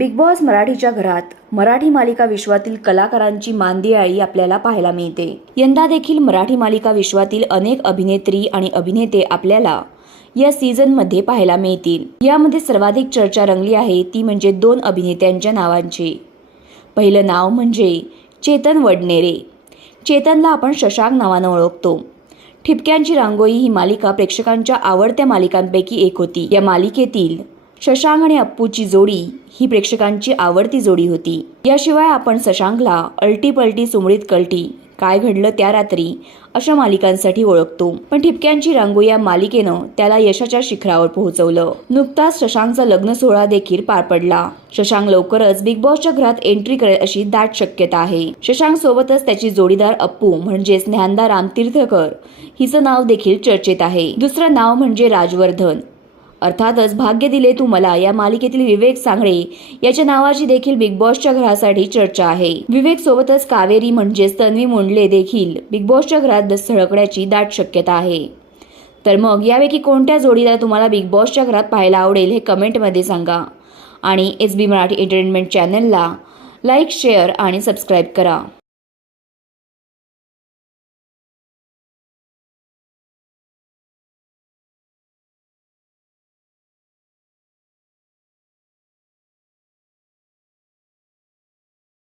Big boss मराठीच्या घरात मराठी मालिका विश्वातील कलाकारांची मांदियाळी आपल्याला पाहायला मिळते. यंदा देखील मराठी मालिका विश्वातील अनेक अभिनेत्री आणि अभिनेते आपल्याला या सीझनमध्ये पाहायला मिळतील. यामध्ये सर्वाधिक चर्चा रंगली आहे ती म्हणजे दोन अभिनेत्यांच्या नावांची. पहिलं नाव म्हणजे चेतन वडनेरे. चेतनला आपण शशांक नावानं ओळखतो. ठिपक्यांची रांगोळी ही मालिका प्रेक्षकांच्या आवडत्या मालिकांपैकी एक होती. या मालिकेतील शशांक आणि अप्पूची जोडी ही प्रेक्षकांची आवडती जोडी होती. याशिवाय आपण शशांकला अल्टी पलटी सुमळीत कलटी काय घडलं त्या रात्री अशा मालिकांसाठी ओळखतो. पण ठिपक्यांची रांगो या मालिकेनं त्याला यशाच्या शिखरावर पोहोचवलं. नुकताच शशांकचा लग्न सोहळा देखील पार पडला. शशांक लवकरच बिग बॉसच्या घरात एंट्री करेल अशी दाट शक्यता आहे. शशांक सोबतच त्याची जोडीदार अप्पू म्हणजेच ज्ञानदा रामतीर्थकर हिचं नाव देखील चर्चेत आहे. दुसरं नाव म्हणजे राजवर्धन. अर्थातच भाग्य दिले तू मला या मालिकेतील विवेक सांगळे याच्या नावाची देखील बिग बॉसच्या घरासाठी चर्चा आहे. विवेक सोबतच कावेरी म्हणजेच तन्वी मुंडले देखील बिग बॉसच्या घरात सळकण्याची दाट शक्यता आहे. तर मग यापैकी कोणत्या जोडीला तुम्हाला बिग बॉसच्या घरात पाहायला आवडेल हे कमेंटमध्ये सांगा. आणि एस बी मराठी एंटरटेनमेंट चॅनलला लाईक शेअर आणि सबस्क्राईब करा.